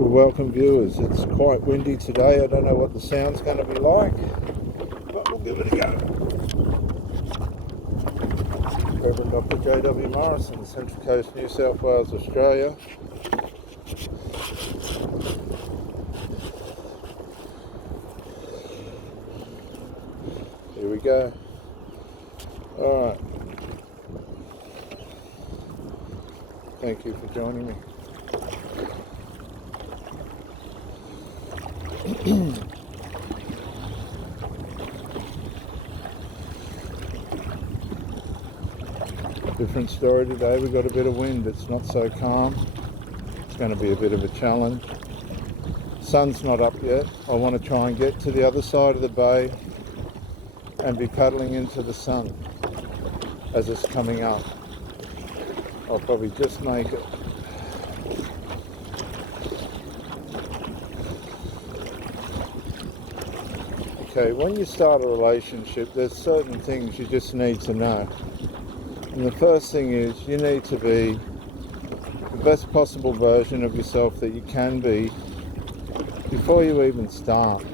Well, welcome viewers. It's quite windy today. I don't know what the sound's going to be like, but we'll give it a go. Reverend Dr. J.W. Morrison, Central Coast, New South Wales, Australia. Here we go. Alright. Thank you for joining me. Different story today. We've got a bit of wind. It's not so calm. It's going to be a bit of a challenge. Sun's not up yet. I want to try and get to the other side of the bay and be paddling into the sun as it's coming up. I'll probably just make it. Okay, when you start a relationship, there's certain things you just need to know. And the first thing is you need to be the best possible version of yourself that you can be before you even start.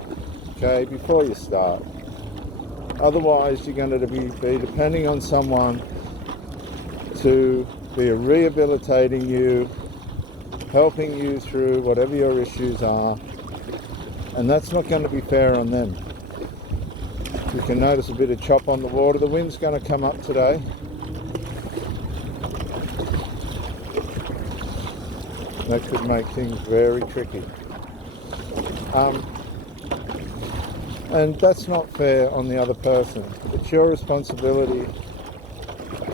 Okay, before you start. Otherwise, you're going to be depending on someone to be rehabilitating you, helping you through whatever your issues are, and that's not going to be fair on them. You can notice a bit of chop on the water. The wind's going to come up today. That could make things very tricky. And that's not fair on the other person. It's your responsibility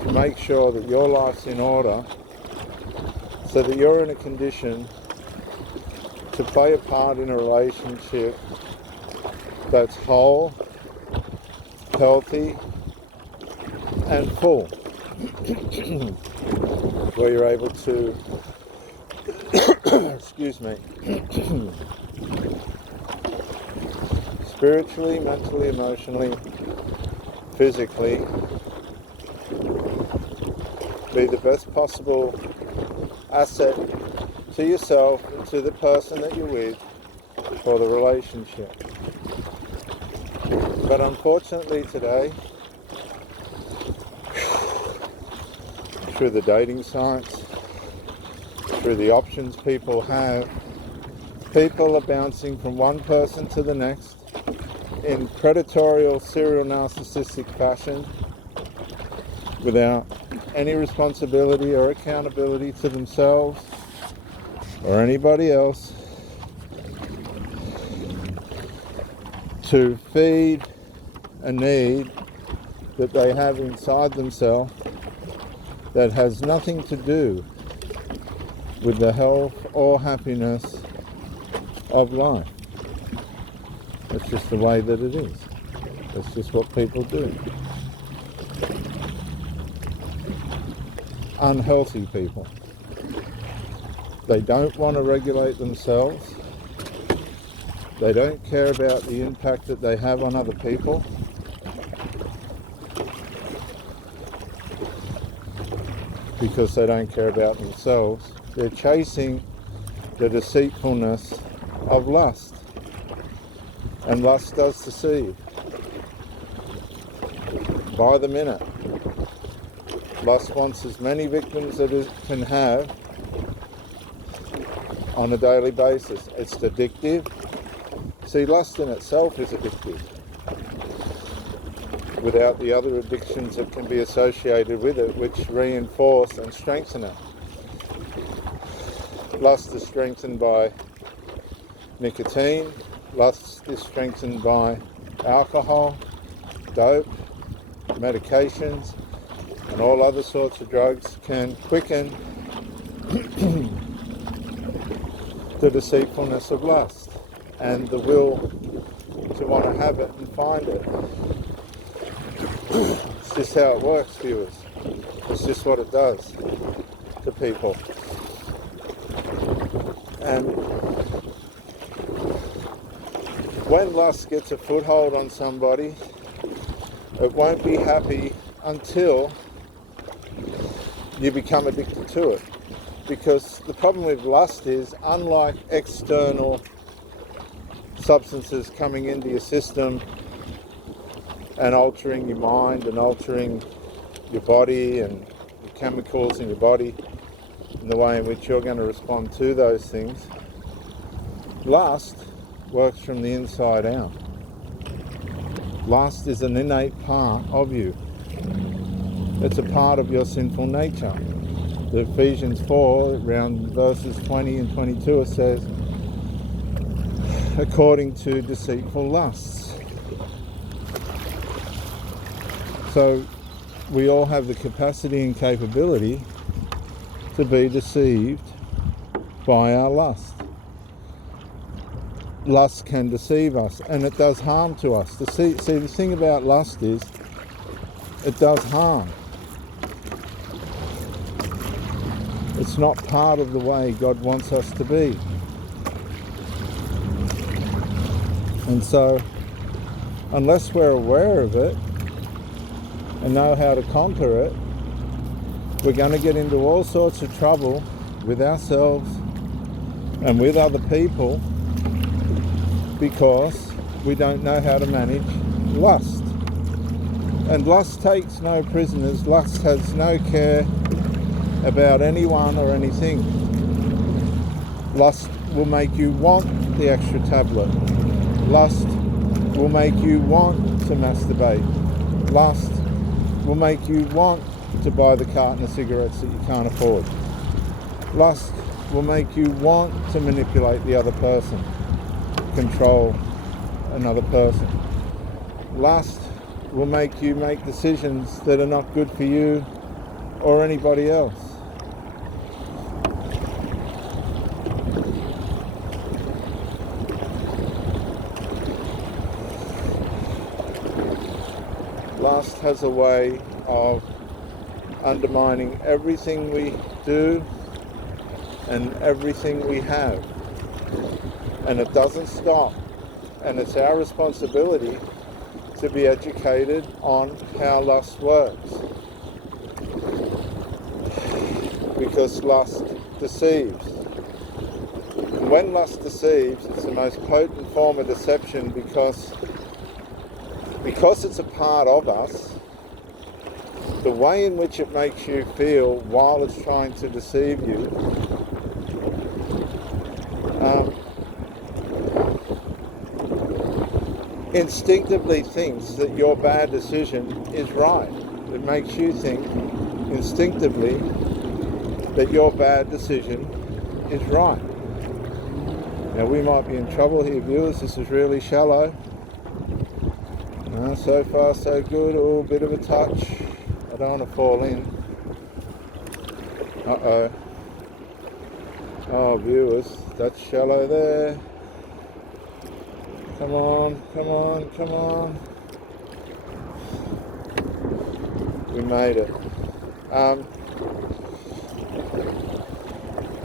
to make sure that your life's in order so that you're in a condition to play a part in a relationship that's whole, healthy, and full, where you're able to excuse me, spiritually, mentally, emotionally, physically, be the best possible asset to yourself and to the person that you're with for the relationship. But unfortunately today, through the dating sites, through the options people have, people are bouncing from one person to the next in predatorial, serial narcissistic fashion without any responsibility or accountability to themselves or anybody else to feed a need that they have inside themselves that has nothing to do with the health or happiness of life. That's just the way that it is. That's just what people do. Unhealthy people. They don't want to regulate themselves. They don't care about the impact that they have on other people. Because they don't care about themselves. They're chasing the deceitfulness of lust. And lust does deceive. By the minute. Lust wants as many victims as it can have on a daily basis. It's addictive. See, lust in itself is addictive. Without the other addictions that can be associated with it, which reinforce and strengthen it. Lust is strengthened by nicotine. Lust is strengthened by alcohol, dope, medications, and all other sorts of drugs can quicken the deceitfulness of lust and the will to want to have it and find it. It's just how it works, viewers. It's just what it does to people. And when lust gets a foothold on somebody, it won't be happy until you become addicted to it. Because the problem with lust is, unlike external substances coming into your system and altering your mind and altering your body and the chemicals in your body and the way in which you're going to respond to those things, lust works from the inside out. Lust is an innate part of you. It's a part of your sinful nature. The Ephesians 4, around verses 20 and 22, it says, according to deceitful lusts. So we all have the capacity and capability to be deceived by our lust. Lust can deceive us, and it does harm to us. See, the thing about lust is, it does harm. It's not part of the way God wants us to be. And so, unless we're aware of it and know how to conquer it, we're going to get into all sorts of trouble with ourselves and with other people because we don't know how to manage lust. And lust takes no prisoners. Lust has no care about anyone or anything. Lust will make you want the extra tablet. Lust will make you want to masturbate. Lust will make you want to buy the carton of cigarettes that you can't afford. Lust will make you want to manipulate the other person, control another person. Lust will make you make decisions that are not good for you or anybody else. Lust has a way of undermining everything we do and everything we have. And it doesn't stop. And it's our responsibility to be educated on how lust works. Because lust deceives. And when lust deceives, it's the most potent form of deception because it's a part of us. The way in which it makes you feel while it's trying to deceive you instinctively thinks that your bad decision is right. It makes you think instinctively that your bad decision is right. Now we might be in trouble here, viewers. This is really shallow. So far so good. Oh, a bit of a touch. I don't want to fall in. Uh-oh. Oh, viewers, that's shallow there. Come on, come on, come on. We made it.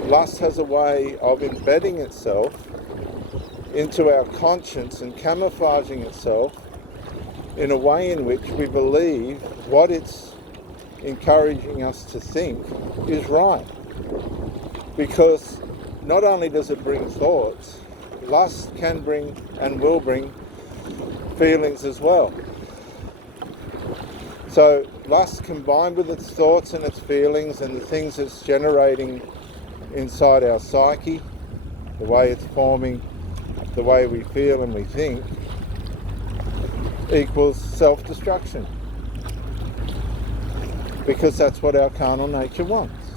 Lust has a way of embedding itself into our conscience and camouflaging itself in a way in which we believe what it's encouraging us to think is right. Because not only does it bring thoughts, lust can bring and will bring feelings as well. So lust combined with its thoughts and its feelings and the things it's generating inside our psyche, the way it's forming the way we feel and we think, equals self-destruction. Because that's what our carnal nature wants.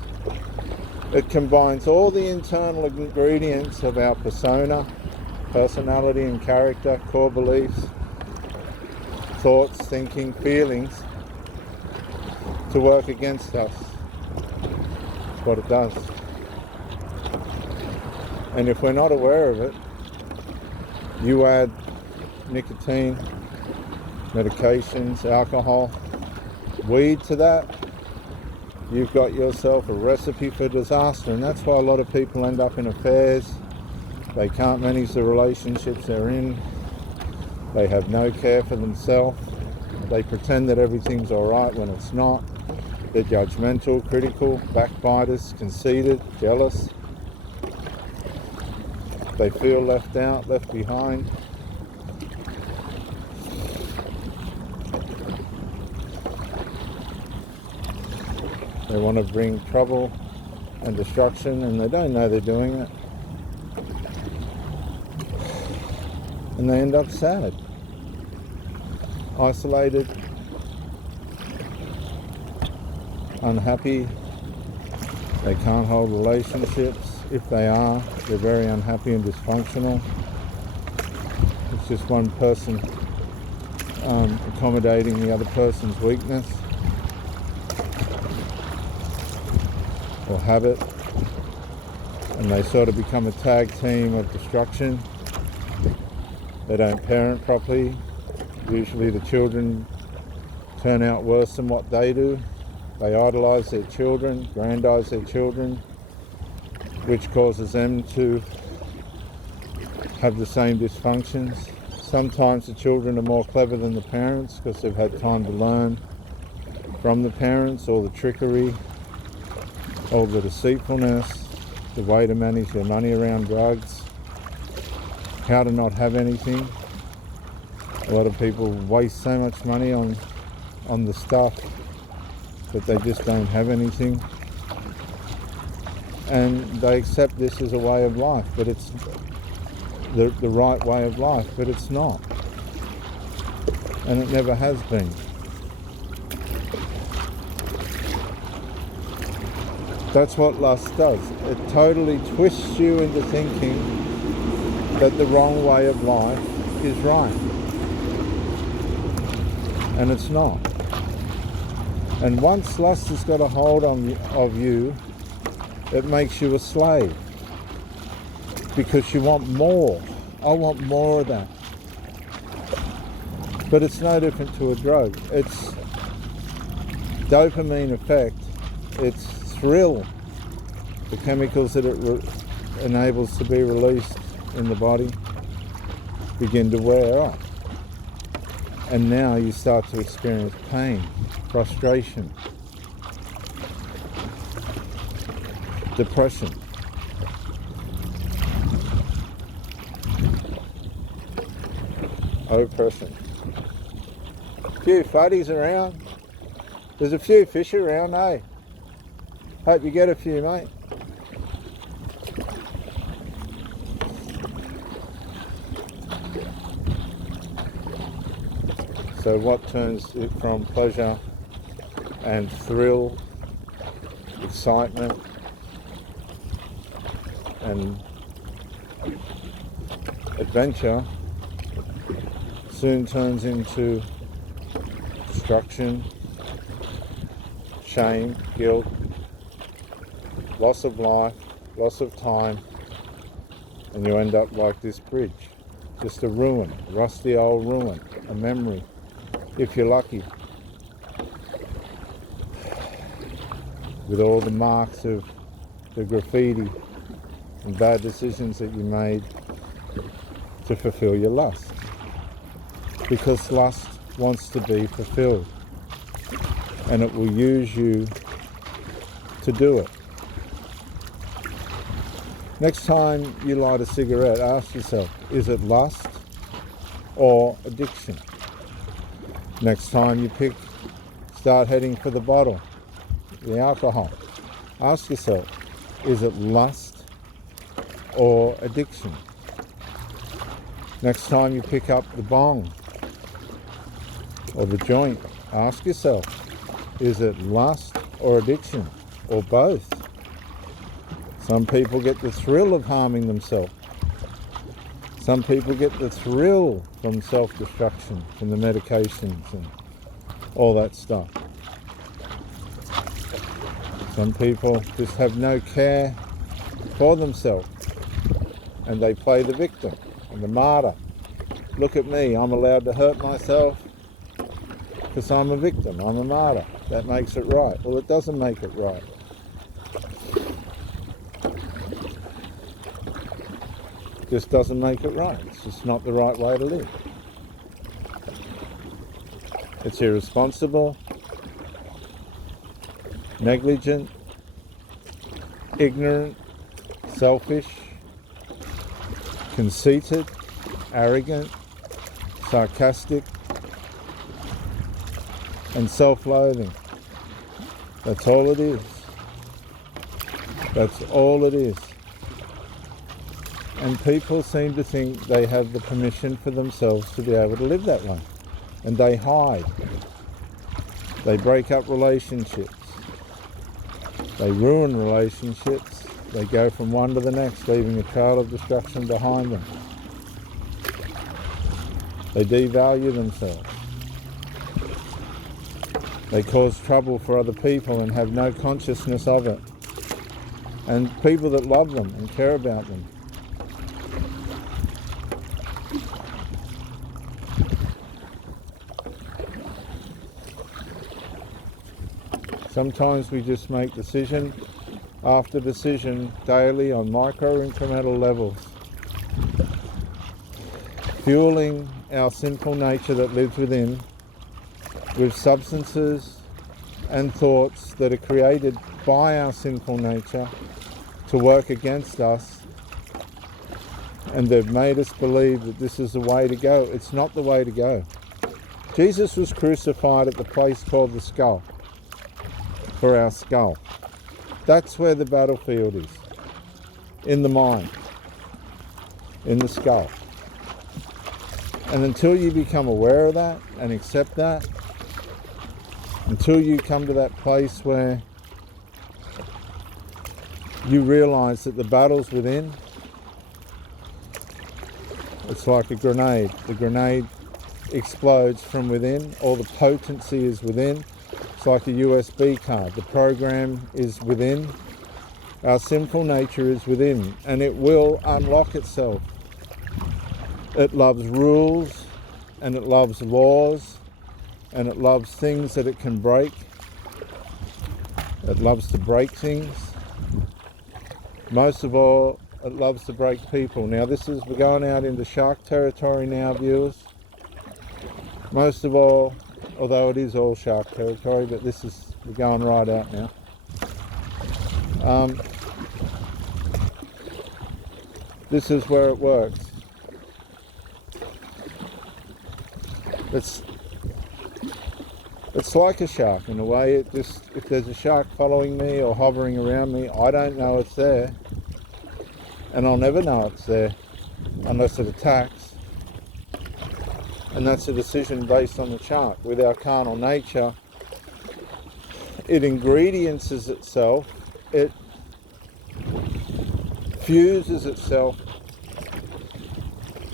It combines all the internal ingredients of our persona, personality and character, core beliefs, thoughts, thinking, feelings, to work against us. That's what it does. And if we're not aware of it, you add nicotine, medications, alcohol, weed to that, you've got yourself a recipe for disaster. And that's why a lot of people end up in affairs. They can't manage the relationships they're in. They have no care for themselves. They pretend that everything's all right when it's not. They're judgmental, critical, backbiters, conceited, jealous. They feel left out, left behind. They want to bring trouble and destruction, and they don't know they're doing it. And they end up sad, isolated, unhappy. They can't hold relationships. If they are, they're very unhappy and dysfunctional. It's just one person accommodating the other person's weakness or habit, and they sort of become a tag team of destruction. They don't parent properly. Usually the children turn out worse than what they do. They idolize their children, grandize their children, which causes them to have the same dysfunctions. Sometimes the children are more clever than the parents because they've had time to learn from the parents all the trickery, all the deceitfulness, the way to manage their money around drugs, how to not have anything. A lot of people waste so much money on the stuff that they just don't have anything. And they accept this as a way of life, but it's the right way of life, but it's not. And it never has been. That's what lust does. It totally twists you into thinking that the wrong way of life is right. And it's not. And once lust has got a hold of you, it makes you a slave. Because you want more. I want more of that. But it's no different to a drug. It's dopamine effect. It's thrill. The chemicals that it enables to be released in the body begin to wear off. And now you start to experience pain, frustration, depression. Oppression. A few fuddies around. There's a few fish around, eh? Hope you get a few, mate. So what turns it from pleasure and thrill, excitement, and adventure soon turns into destruction, shame, guilt, loss of life, loss of time, and you end up like this bridge, just a ruin, a rusty old ruin, a memory, if you're lucky, with all the marks of the graffiti and bad decisions that you made to fulfill your lust. Because lust wants to be fulfilled, and it will use you to do it. Next time you light a cigarette, ask yourself, is it lust or addiction? Next time you start heading for the bottle, the alcohol, ask yourself, is it lust or addiction? Next time you pick up the bong or the joint, ask yourself, is it lust or addiction, or both? Some people get the thrill of harming themselves. Some people get the thrill from self-destruction, from the medications and all that stuff. Some people just have no care for themselves, and they play the victim and the martyr. Look at me, I'm allowed to hurt myself because I'm a victim, I'm a martyr. That makes it right. Well, it doesn't make it right. Just doesn't make it right. It's just not the right way to live. It's irresponsible. negligent, ignorant, selfish, conceited, arrogant, sarcastic, and self-loathing. That's all it is. That's all it is. And people seem to think they have the permission for themselves to be able to live that way. And they hide. They break up relationships. They ruin relationships. They go from one to the next, leaving a trail of destruction behind them. They devalue themselves. They cause trouble for other people and have no consciousness of it. And people that love them and care about them. Sometimes we just make decision after decision daily on micro-incremental levels, fueling our sinful nature that lives within with substances and thoughts that are created by our sinful nature to work against us, and they've made us believe that this is the way to go. It's not the way to go. Jesus was crucified at the place called the skull, for our skull. That's where the battlefield is, in the mind, in the skull. And until you become aware of that and accept that, until you come to that place where you realize that the battle's within, it's like a grenade. The grenade explodes from within. All the potency is within. It's like a USB card. The program is within. Our sinful nature is within, and it will unlock itself. It loves rules, and it loves laws, and it loves things that it can break. It loves to break things. Most of all, it loves to break people. Now we're going out into shark territory now, viewers. Most of all, although it is all shark territory, but we're going right out now. This is where it works. It's like a shark in a way. If there's a shark following me or hovering around me, I don't know it's there. And I'll never know it's there unless it attacks. And that's a decision based on the shark. With our carnal nature, it ingredients itself, it fuses itself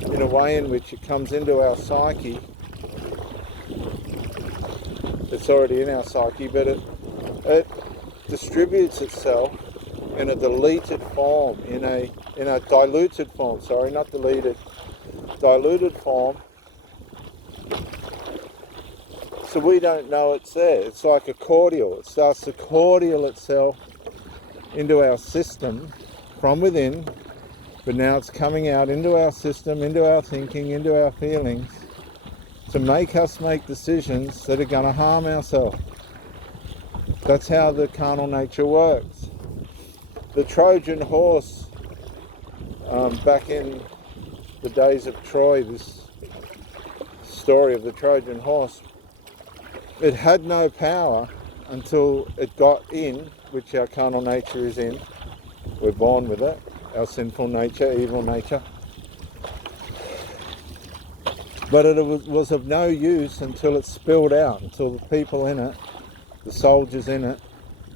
in a way in which it comes into our psyche. It's already in our psyche, but it distributes itself in a deleted form, in a diluted form, not deleted, diluted form. So we don't know it's there. It's like a cordial. It starts to cordial itself into our system from within, but now it's coming out into our system, into our thinking, into our feelings, to make us make decisions that are going to harm ourselves. That's how the carnal nature works. The Trojan horse, back in the days of Troy, this story of the Trojan horse, it had no power until it got in, which our carnal nature is in. We're born with it, our sinful nature, evil nature. But it was of no use until it spilled out, until the people in it, the soldiers in it,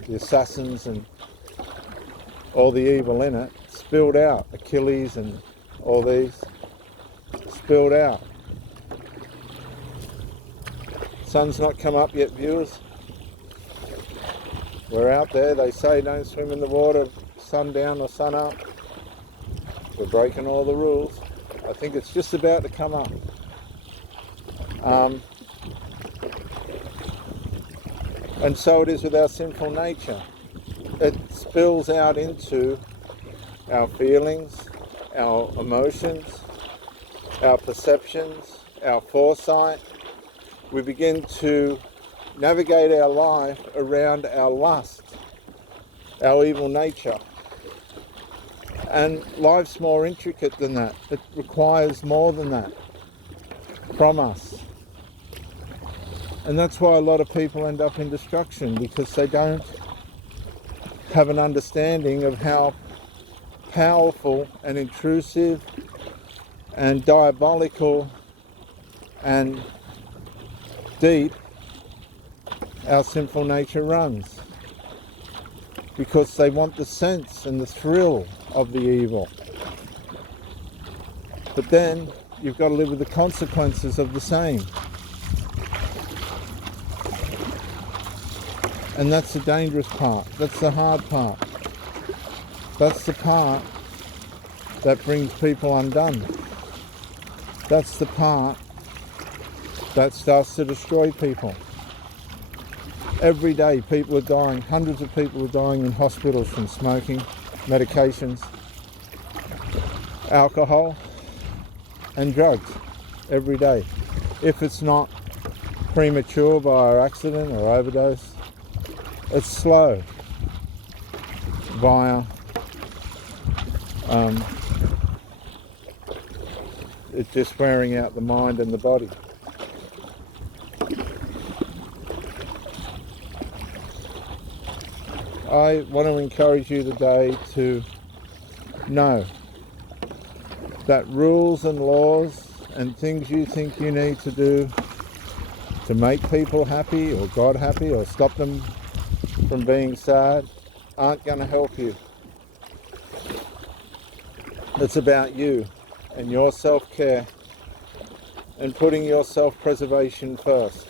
the assassins and all the evil in it, spilled out. Achilles and all these spilled out. Sun's not come up yet, viewers. We're out there. They say don't swim in the water sun down or sun up. We're breaking all the rules. I think it's just about to come up. And so it is with our sinful nature. It spills out into our feelings, our emotions, our perceptions, our foresight. We begin to navigate our life around our lusts. our evil nature. And life's more intricate than that. It requires more than that from us. And that's why a lot of people end up in destruction, because they don't have an understanding of how powerful and intrusive and diabolical and deep our sinful nature runs, because they want the sense and the thrill of the evil. But then you've got to live with the consequences of the same. And that's the dangerous part. That's the hard part. That's the part that brings people undone. That's the part that starts to destroy people. Every day people are dying. Hundreds of people are dying in hospitals from smoking, medications, alcohol and drugs every day. If it's not premature by an accident or overdose, it's slow via it's just wearing out the mind and the body. I want to encourage you today to know that rules and laws and things you think you need to do to make people happy or God happy or stop them from being sad aren't going to help you. It's about you and your self-care and putting your self-preservation first.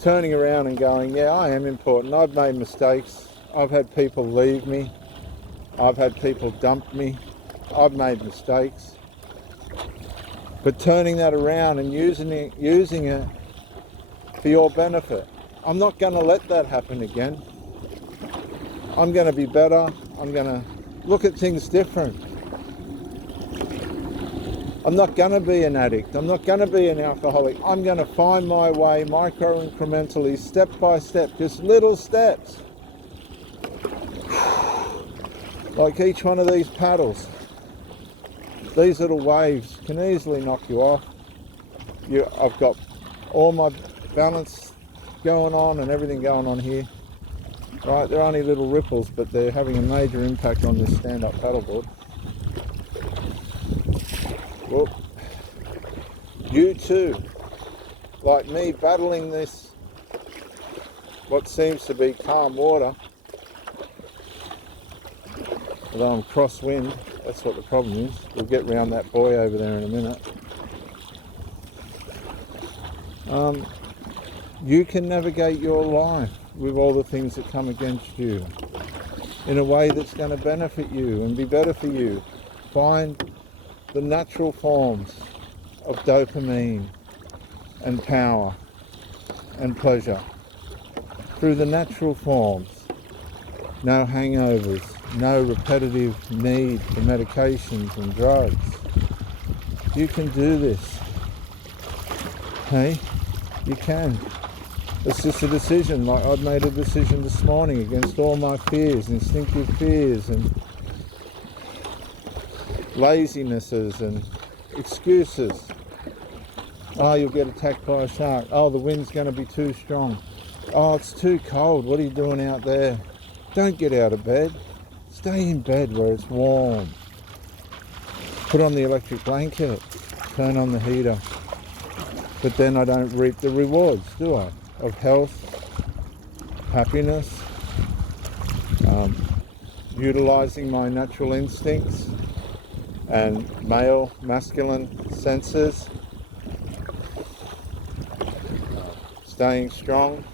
Turning around and going, yeah, I am important. I've made mistakes. I've had people leave me. I've had people dump me. I've made mistakes. But turning that around and using it for your benefit. I'm not going to let that happen again. I'm going to be better. I'm going to look at things different. I'm not going to be an addict. I'm not going to be an alcoholic. I'm going to find my way micro-incrementally, step by step, just little steps. Like each one of these paddles. These little waves can easily knock you off. I've got all my balance going on and everything going on here. Right, they're only little ripples, but they're having a major impact on this stand-up paddleboard. Well, you too, like me, battling this, what seems to be calm water, although I'm crosswind, that's what the problem is. We'll get round that buoy over there in a minute. You can navigate your life with all the things that come against you in a way that's going to benefit you and be better for you. Find the natural forms of dopamine and power and pleasure through the natural forms. No hangovers, no repetitive need for medications and drugs. You can do this. Hey, you can. It's just a decision. Like I've made a decision this morning against all my fears, instinctive fears and lazinesses and excuses. Oh, you'll get attacked by a shark. Oh, the wind's going to be too strong. Oh, it's too cold. What are you doing out there? Don't get out of bed. Stay in bed where it's warm. Put on the electric blanket. Turn on the heater. But then I don't reap the rewards, do I? Of health, happiness, utilizing my natural instincts and male, masculine senses, staying strong,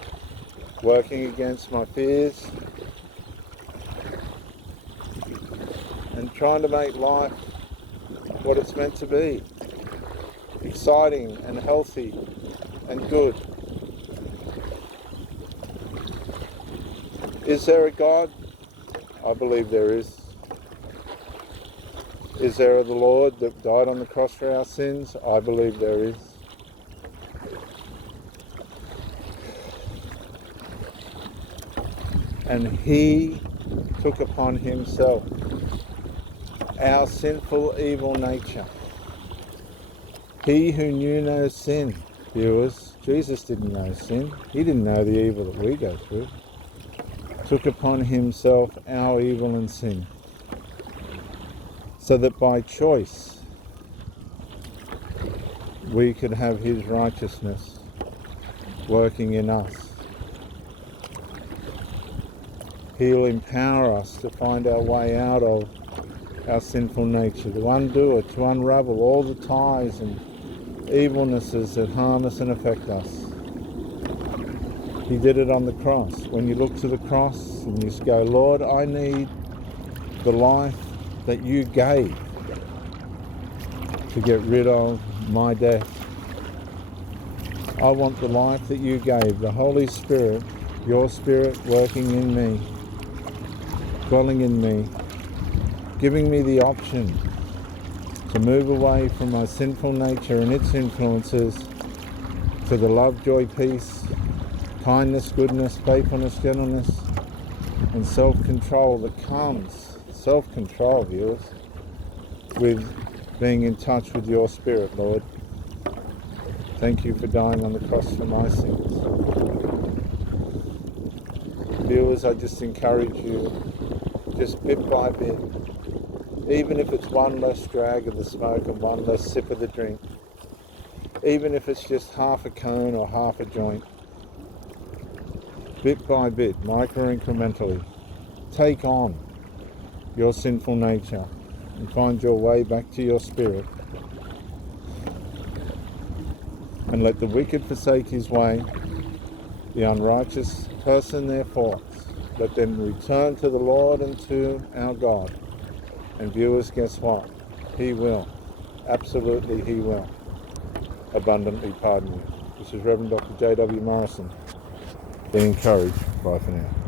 working against my fears, and trying to make life what it's meant to be, exciting and healthy and good. Is there a God? I believe there is. Is there the Lord that died on the cross for our sins? I believe there is. and he took upon himself our sinful, evil nature. He who knew no sin, viewers, Jesus didn't know sin. He didn't know the evil that we go through. Took upon himself our evil and sin, so that by choice we could have his righteousness working in us. He'll empower us to find our way out of our sinful nature, to undo it, to unravel all the ties and evilnesses that harm us and affect us. He did it on the cross. When you look to the cross and you go, Lord, I need the life that you gave to get rid of my death. I want the life that you gave, the Holy Spirit, your Spirit working in me, dwelling in me, giving me the option to move away from my sinful nature and its influences to the love, joy, peace, kindness, goodness, faithfulness, gentleness, and self-control that comes, self-control, viewers, with being in touch with your Spirit, Lord. Thank you for dying on the cross for my sins. Viewers, I just encourage you, just bit by bit, even if it's one less drag of the smoke and one less sip of the drink, even if it's just half a cone or half a joint, bit by bit, micro-incrementally, take on your sinful nature and find your way back to your Spirit. And let the wicked forsake his way, the unrighteous person their thoughts. Let them return to the Lord and to our God. And viewers, guess what? He will. Absolutely he will. Abundantly pardon you. This is Reverend Dr. J.W. Morrison. Be encouraged. Bye for now.